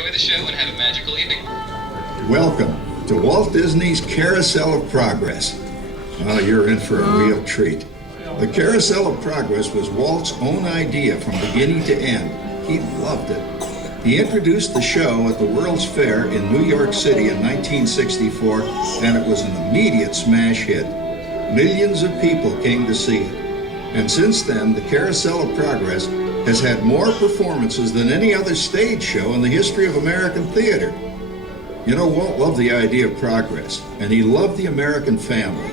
Enjoy the show and have a magical evening. Welcome to Walt Disney's Carousel of Progress. Oh, you're in for a real treat. The Carousel of Progress was Walt's own idea from beginning to end. He loved it. He introduced the show at the World's Fair in New York City in 1964, and it was an immediate smash hit. Millions of people came to see it. And since then, the Carousel of Progress has had more performances than any other stage show in the history of American theater. You know, Walt loved the idea of progress, and he loved the American family.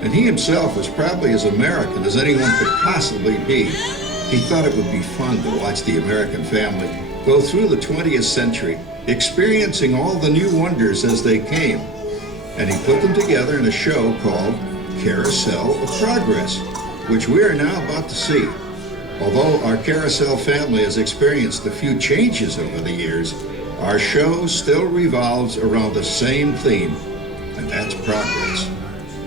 And he himself was probably as American as anyone could possibly be. He thought it would be fun to watch the American family go through the 20th century, experiencing all the new wonders as they came. And he put them together in a show called Carousel of Progress, which we are now about to see. Although our Carousel family has experienced a few changes over the years, our show still revolves around the same theme, and that's progress.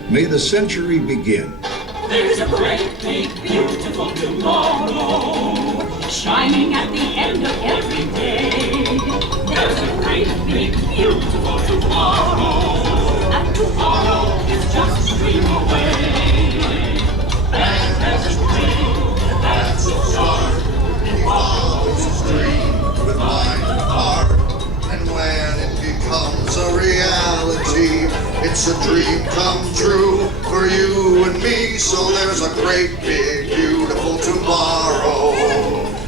May the century begin. There's a great, big, beautiful tomorrow, shining at the end of every day. There's a great, big, beautiful tomorrow, and tomorrow is just a dream away. And there's a dream that's a start. He follows his dream with mind and heart. And when it becomes a reality, it's a dream come true for you and me. So there's a great, big, beautiful tomorrow,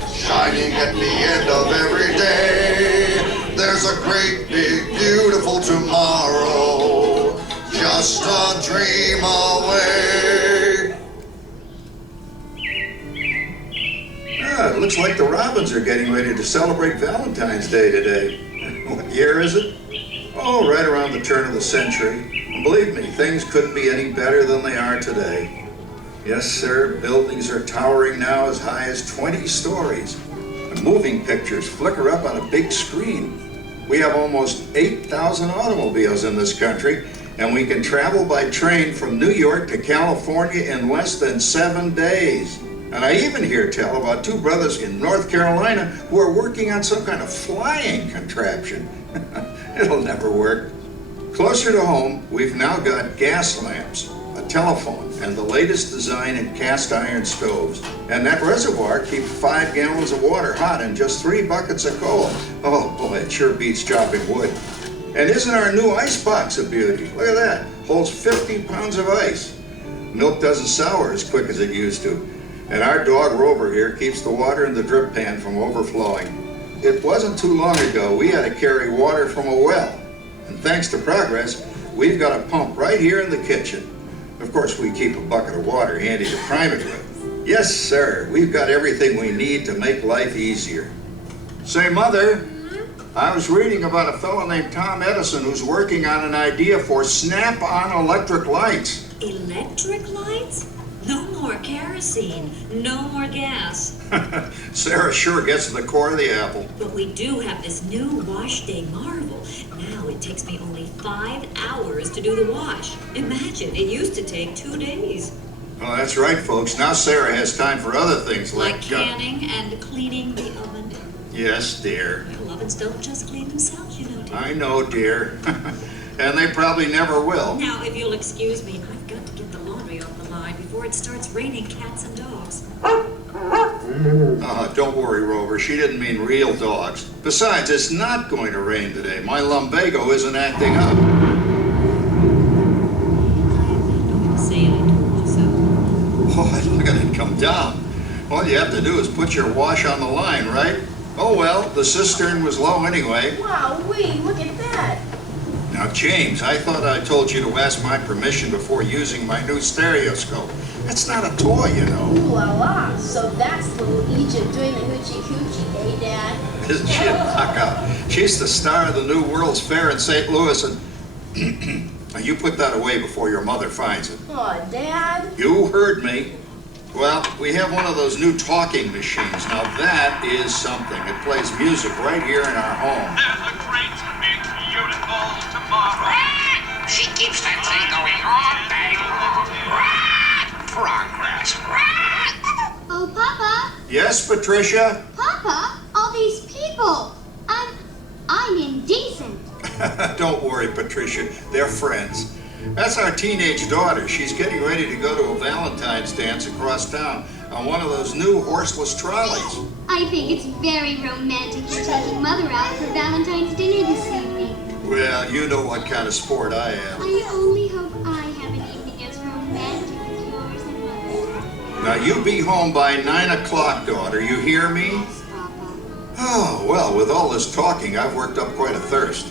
shining at the end of every day. There's a great, big, beautiful tomorrow, just a dream away. It looks like the Robins are getting ready to celebrate Valentine's Day today. What year is it? Oh, right around the turn of the century. And believe me, things couldn't be any better than they are today. Yes, sir, buildings are towering now as high as 20 stories. And moving pictures flicker up on a big screen. We have almost 8,000 automobiles in this country, and we can travel by train from New York to California in less than 7 days. And I even hear tell about 2 brothers in North Carolina who are working on some kind of flying contraption. It'll never work. Closer to home, we've now got gas lamps, a telephone, and the latest design in cast iron stoves. And that reservoir keeps 5 gallons of water hot and just 3 buckets of coal. Oh boy, it sure beats chopping wood. And isn't our new ice box a beauty? Look at that, holds 50 pounds of ice. Milk doesn't sour as quick as it used to. And our dog Rover here keeps the water in the drip pan from overflowing. It wasn't too long ago we had to carry water from a well. And thanks to progress, we've got a pump right here in the kitchen. Of course, we keep a bucket of water handy to prime it with. Yes, sir, we've got everything we need to make life easier. Say, Mother, I was reading about a fellow named Tom Edison who's working on an idea for snap-on electric lights. Electric lights? No more kerosene, no more gas. Sarah sure gets to the core of the apple. But we do have this new wash day marvel. Now it takes me only 5 hours to do the wash. Imagine, it used to take 2 days. Oh, that's right, folks. Now Sarah has time for other things like canning and cleaning the oven. Yes, dear. Well, ovens don't just clean themselves, you know, dear. I know, dear. And they probably never will. Now, if you'll excuse me, I've got to get the laundry off the line before it starts raining cats and dogs. Don't worry, Rover. She didn't mean real dogs. Besides, it's not going to rain today. My lumbago isn't acting up. Don't say I told you so. Oh, look at it come down. All you have to do is put your wash on the line, right? Oh, well, the cistern was low anyway. Wow-wee, look at that. Now, James, I thought I told you to ask my permission before using my new stereoscope. It's not a toy, you know. Ooh la la. So that's little Egypt doing the hoochie coochie, eh, Dad? Isn't she a knockout? She's the star of the new World's Fair in St. Louis, and you put that away before your mother finds it. Oh, Dad. You heard me. Well, we have one of those new talking machines. Now that is something. It plays music right here in our home. There's a great, big, beautiful tomorrow. She keeps that thing going all day long. Progress. Oh, Papa. Yes, Patricia? Papa, all these people. I'm indecent. Don't worry, Patricia. They're friends. That's our teenage daughter. She's getting ready to go to a Valentine's dance across town on one of those new horseless trolleys. I think it's very romantic you're taking Mother out for Valentine's dinner this evening. Well, you know what kind of sport I am. I only hope I have an evening as romantic as yours and Mother's. Now, you be home by 9 o'clock, daughter. You hear me? Yes, Papa. Oh, well, with all this talking, I've worked up quite a thirst.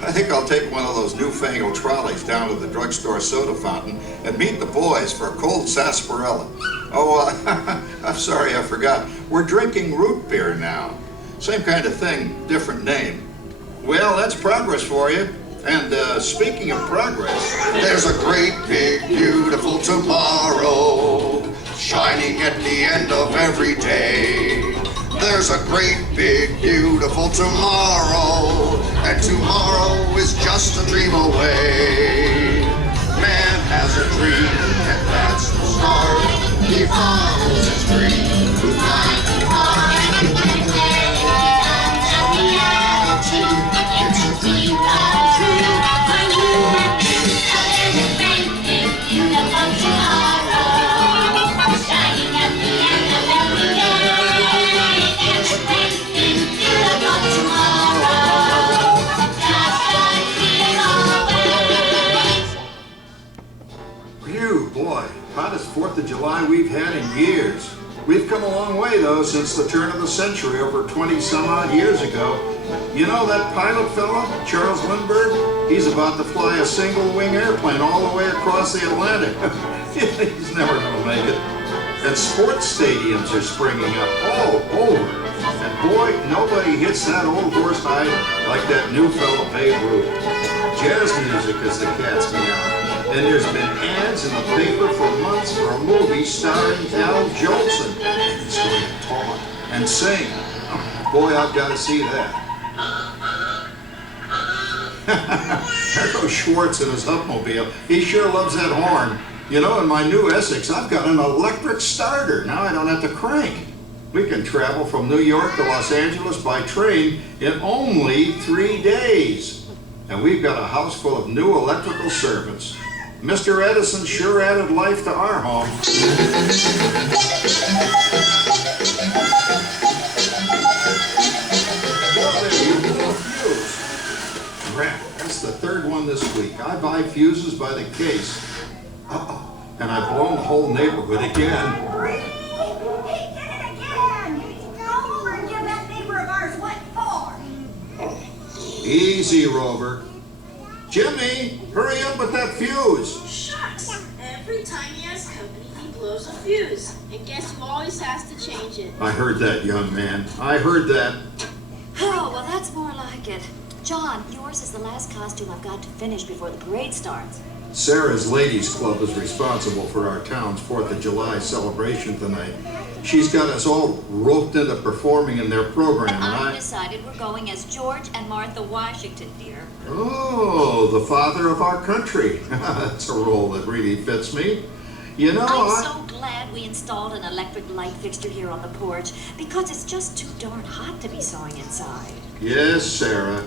I think I'll take one of those newfangled trolleys down to the drugstore soda fountain and meet the boys for a cold sarsaparilla. Oh, I'm sorry, I forgot. We're drinking root beer now. Same kind of thing, different name. Well, that's progress for you. And speaking of progress, There's a great, big, beautiful tomorrow, shining at the end of every day. There's a great, big, beautiful tomorrow, and tomorrow is just a dream away. Man has a dream, and that's the start. He follows his dream, who finds it hard. And when it becomes a reality, it's a dream come true for you and me. There's a great, big, beautiful tomorrow, shining at the end of every day. It's a great, big, beautiful tomorrow, just like it always. phew, boy, hottest 4th of July we've had in years. We've come a long way, though, since the turn of the century, over 20-some-odd years ago. You know that pilot fella, Charles Lindbergh? He's about to fly a single-wing airplane all the way across the Atlantic. He's never going to make it. And sports stadiums are springing up all over. And boy, nobody hits that old horse hide like that new fella Babe Ruth. Jazz music is the cat's meow. And there's been ads in the paper for months for a movie starring Al Jolson. And he's going to talk and sing. Oh, boy, I've got to see that. There goes Schwartz in his Hupmobile. He sure loves that horn. You know, in my new Essex, I've got an electric starter. Now I don't have to crank. We can travel from New York to Los Angeles by train in only 3 days. And we've got a house full of new electrical servants. Mr. Edison sure added life to our home. Well, there you go, fuse. Crap, that's the 3rd one this week. I buy fuses by the case. Uh-oh, and I've blown the whole neighborhood again. He did it again! Go over and give that neighbor of ours what for? Easy, Rover. Jimmy, hurry up with that fuse. Shucks! Every time he has company, he blows a fuse. And guess who always has to change it? I heard that, young man. I heard that. Oh, well, that's more like it. John, yours is the last costume I've got to finish before the parade starts. Sarah's Ladies Club is responsible for our town's 4th of July celebration tonight. She's got us all roped into performing in their program, and I've decided we're going as George and Martha Washington, dear. Oh, the father of our country. That's a role that really fits me. You know, I'm so glad we installed an electric light fixture here on the porch, because it's just too darn hot to be sewing inside. Yes, Sarah.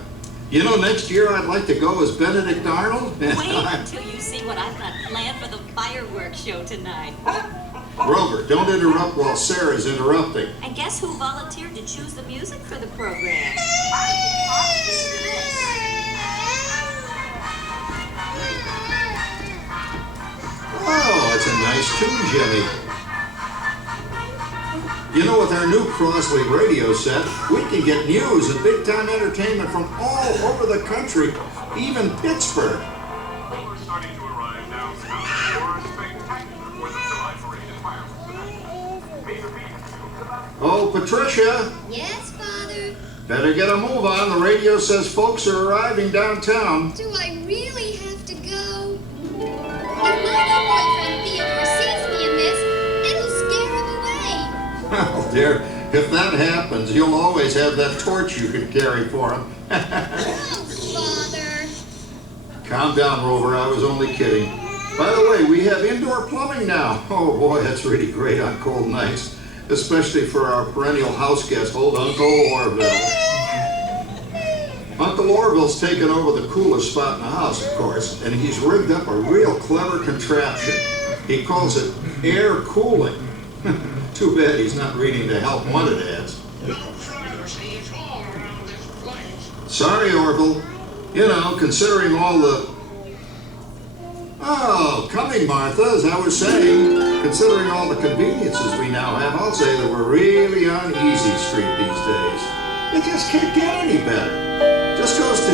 You know, next year I'd like to go as Benedict Arnold. Wait until you see what I've got planned for the fireworks show tonight. Rover, don't interrupt while Sarah's interrupting. And guess who volunteered to choose the music for the program? Listen to this. Oh, it's a nice tune, Jimmy. You know, with our new Crosley radio set, we can get news and big-time entertainment from all over the country, even Pittsburgh. We're starting to arrive downtown for a spectacular 4th of July parade and fireworks tonight. Major Pete. Oh, Patricia, Yes, Father? better get a move on. The radio says folks are arriving downtown. Do I really have to go? If my new boyfriend Theodore sees me in this, it'll scare him away. Oh, dear, if that happens, you'll always have that torch you can carry for him. Oh, Father. Calm down, Rover. I was only kidding. By the way, we have indoor plumbing now. Oh, boy, that's really great on cold nights, especially for our perennial house guest, old Uncle Orville. Uncle Orville's taken over the coolest spot in the house, of course, and he's rigged up a real clever contraption. He calls it air cooling. Too bad he's not reading the help wanted ads. Sorry, Orville. You know, considering all the... Oh, coming, Martha, as I was saying, considering all the conveniences we now have, I'll say that we're really on easy street these days. It just can't get any better. Just goes to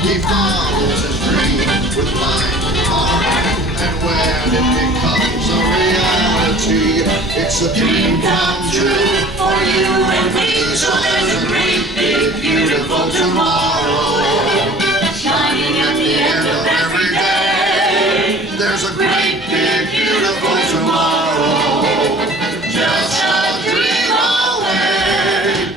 He follows his dream with mind and heart, and when it becomes a reality, it's a dream come true for you and me. So there's a great, big, beautiful tomorrow, shining at the end of every day. There's a great, big, beautiful tomorrow, just a dream away.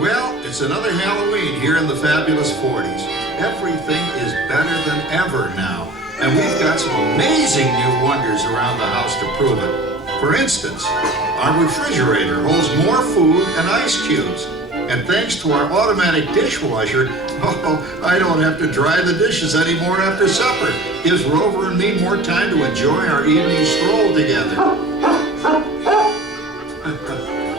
Well, it's another Halloween here in the fabulous 40s. Everything is better than ever now, and we've got some amazing new wonders around the house to prove it. For instance, our refrigerator holds more food and ice cubes. And thanks to our automatic dishwasher, I don't have to dry the dishes anymore after supper. Gives Rover and me more time to enjoy our evening stroll together.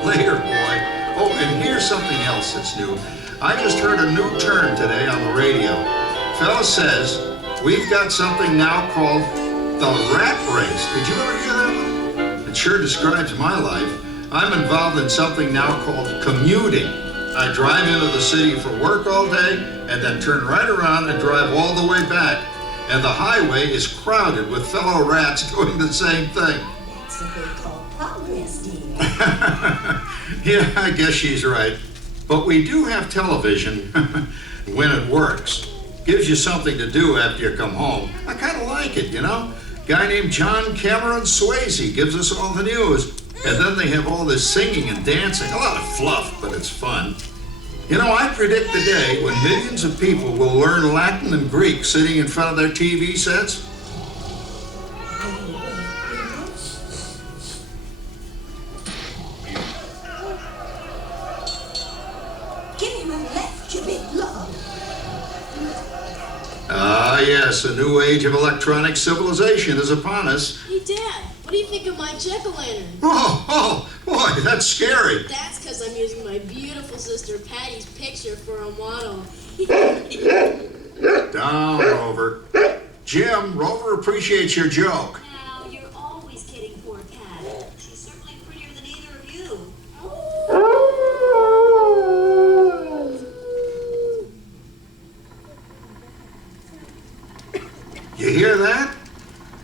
Later, boy. Oh, and here's something else that's new. I just heard a new term today on the radio. Fella says we've got something now called the rat race. Did you ever hear that one? It sure describes my life. I'm involved in something now called commuting. I drive into the city for work all day and then turn right around and drive all the way back. And the highway is crowded with fellow rats doing the same thing. That's what they call progress, dear. Yeah, I guess she's right. But we do have television when it works. Gives you something to do after you come home. I kind of like it, you know? Guy named John Cameron Swayze gives us all the news. And then they have all this singing and dancing. A lot of fluff, but it's fun. You know, I predict the day when millions of people will learn Latin and Greek sitting in front of their TV sets. Ah, yes, a new age of electronic civilization is upon us. Hey, Dad, what do you think of my jack-o'-lantern? Oh, boy, that's scary. That's because I'm using my beautiful sister Patty's picture for a model. Down, Rover. Jim, Rover appreciates your joke. Now, you're always kidding poor Pat. She's certainly prettier than either of you. You hear that?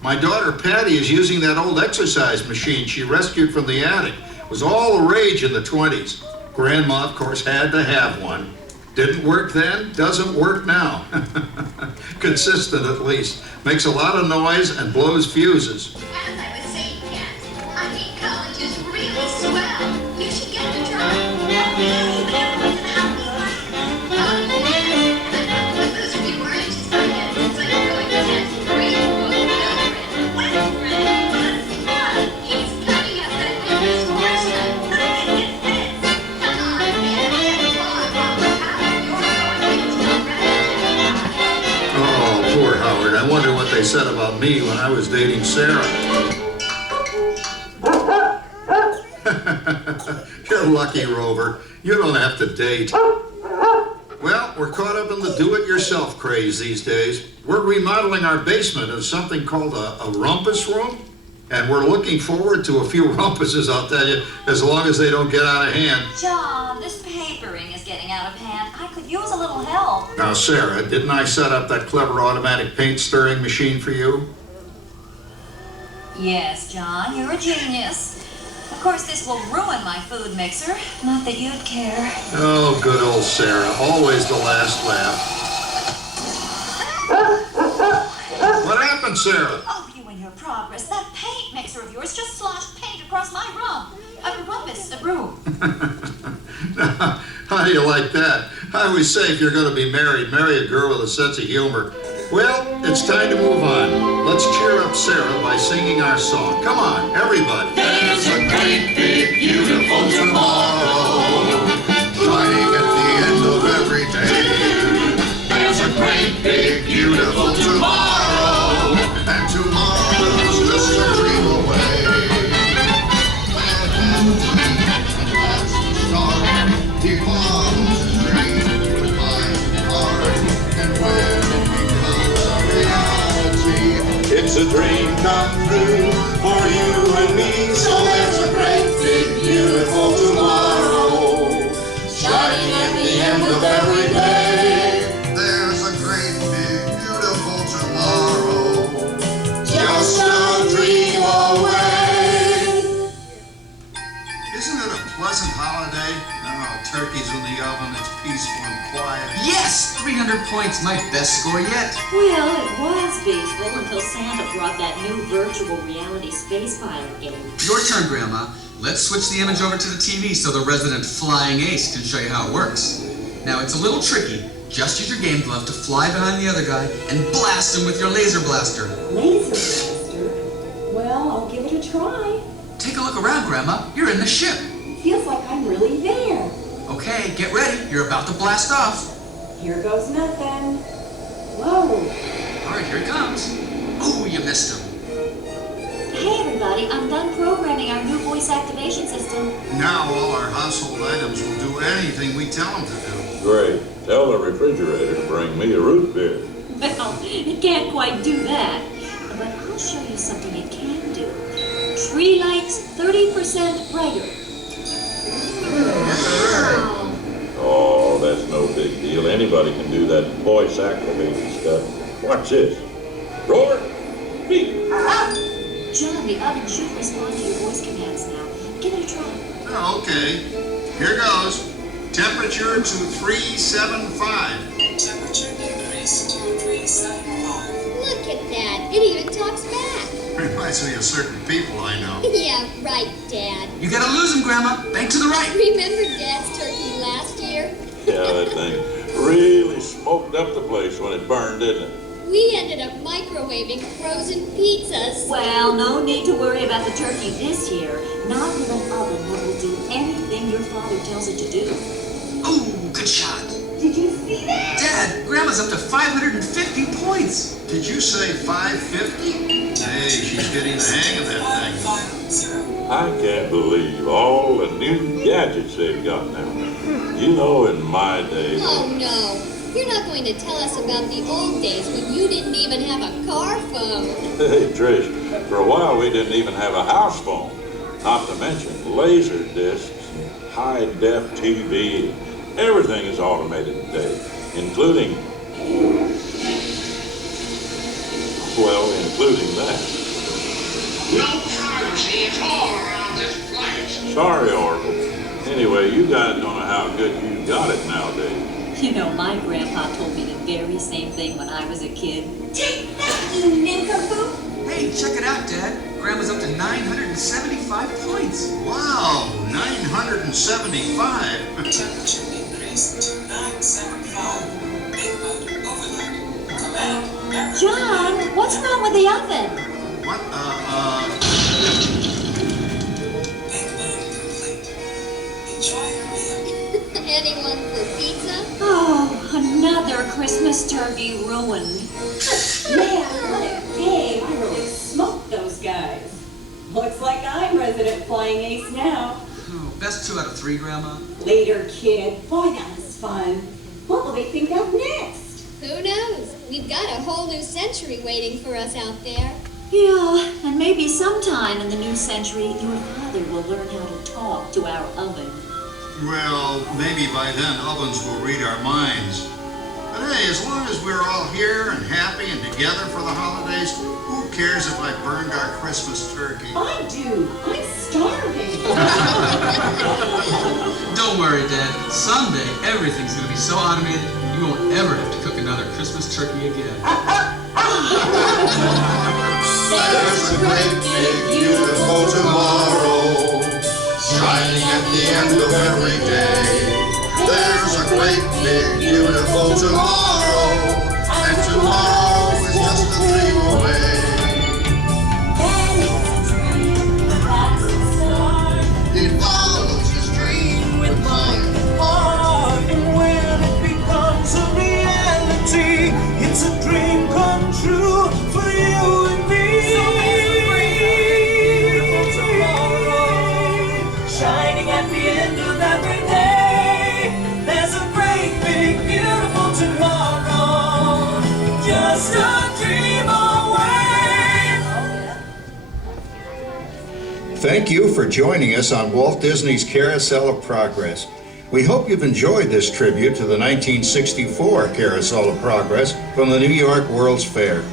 My daughter Patty is using that old exercise machine she rescued from the attic. It was all the rage in the 20s. Grandma, of course, had to have one. Didn't work then, doesn't work now. Consistent, at least. Makes a lot of noise and blows fuses. As I was saying, Kat, I think college is really swell. You should get to try. I wonder what they said about me when I was dating Sarah. You're lucky, Rover. You don't have to date. Well, we're caught up in the do-it-yourself craze these days. We're remodeling our basement as something called a rumpus room. And we're looking forward to a few rumpuses, I'll tell you, as long as they don't get out of hand. John, this papering is getting out of hand. I could use a little help. Now, Sarah, didn't I set up that clever automatic paint stirring machine for you? Yes, John, you're a genius. Of course, this will ruin my food mixer. Not that you'd care. Oh, good old Sarah. Always the last laugh. What happened, Sarah? Oh, you and your progress. That paint mixer of yours just sloshed paint across my rump. A rumpus room. How do you like that? I always say if you're going to be married, marry a girl with a sense of humor. Well, it's time to move on. Let's cheer up Sarah by singing our song. Come on, everybody. There's a great big beautiful tomorrow, shining at the end of every day. There's a great big beautiful tomorrow, and tomorrow's just a dream away. He follows his dream with mind and heart, and when it becomes a reality, it's a dream come true for you and me. So there's a great big beautiful tomorrow, shining at the end of every day. There's a great big beautiful tomorrow, just a dream away. Isn't it a pleasant holiday? Turkey's in the oven, it's peaceful and quiet. Yes! 300 points, my best score yet. Well, it was peaceful until Santa brought that new virtual reality space pilot game. Your turn, Grandma. Let's switch the image over to the TV so the resident flying ace can show you how it works. Now, it's a little tricky. Just use your game glove to fly behind the other guy and blast him with your laser blaster. Laser blaster? Well, I'll give it a try. Take a look around, Grandma. You're in the ship. It feels like I'm really there. Okay, get ready. You're about to blast off. Here goes nothing. Whoa. All right, here it comes. Oh, you missed him. Hey, everybody, I'm done programming our new voice activation system. Now all our household items will do anything we tell them to do. Great. Tell the refrigerator to bring me a root beer. Well, it can't quite do that. But I'll show you something it can do. Tree lights 30% brighter. Wow. Oh, that's no big deal. Anybody can do that voice activating stuff. Watch this. Roar, beep. John, the oven should respond to your voice commands now. Give it a try. Oh, okay. Here goes. Temperature to 375. Temperature increase to 375. Look at that. It even talks back. Reminds me of certain people I know. Yeah, right, Dad. You gotta lose him, Grandma. Bank to the right. Remember Dad's turkey last year? Yeah, that thing really smoked up the place when it burned, didn't it? We ended up microwaving frozen pizzas. Well, no need to worry about the turkey this year. Not with an oven that will do anything your father tells it to do. Ooh, good shot. Did you see that? Dad, Grandma's up to 550 points. Did you say 550? Hey, she's getting the hang of that thing. I can't believe all the new gadgets they've got now. You know, in my day... Oh, no. You're not going to tell us about the old days when you didn't even have a car phone. Hey, Trish, for a while we didn't even have a house phone. Not to mention laser discs, high-def TV. Everything is automated today, including... well, including that. No privacy at all around this place. Sorry, Oracle. Anyway, you guys don't know how good you got it nowadays. You know, my grandpa told me the very same thing when I was a kid. Take that, you nincompoop! Hey, check it out, Dad. Grandma's up to 975 points. Wow, 975. Temperature increase to 975. Big motor overloaded. Command error. John, what's wrong with the oven? What? Big motor complete. Enjoy your meal. Anyone for pizza? Oh, another Christmas turkey ruined. Man, what a game. I really smoked those guys. Looks like I'm resident flying ace now. Oh, best 2 out of 3, Grandma. Later, kid. Boy, that was fun. What will they think of next? Who knows? We've got a whole new century waiting for us out there. Yeah, and maybe sometime in the new century, your father will learn how to talk to our oven. Well, maybe by then ovens will read our minds. But hey, as long as we're all here and happy and together for the holidays, who cares if I burned our Christmas turkey? I do. I'm starving. Don't worry, Dad. Someday, everything's gonna be so automated, you won't ever have to cook another Christmas turkey again. There's a great big beautiful tomorrow, shining at the end of every day. There's a great, big, beautiful tomorrow, and tomorrow is just a dream away. He follows his dream with mind and heart, and when it becomes a reality, it's a dream come true for you and me. So there's a great, beautiful tomorrow, shining at the end of every day. There's a great, big, beautiful tomorrow, just a dream away. Thank you for joining us on Walt Disney's Carousel of Progress. We hope you've enjoyed this tribute to the 1964 Carousel of Progress from the New York World's Fair.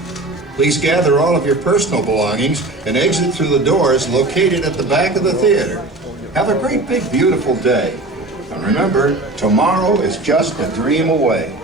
Please gather all of your personal belongings and exit through the doors located at the back of the theater. Have a great, big, beautiful day. And remember, tomorrow is just a dream away.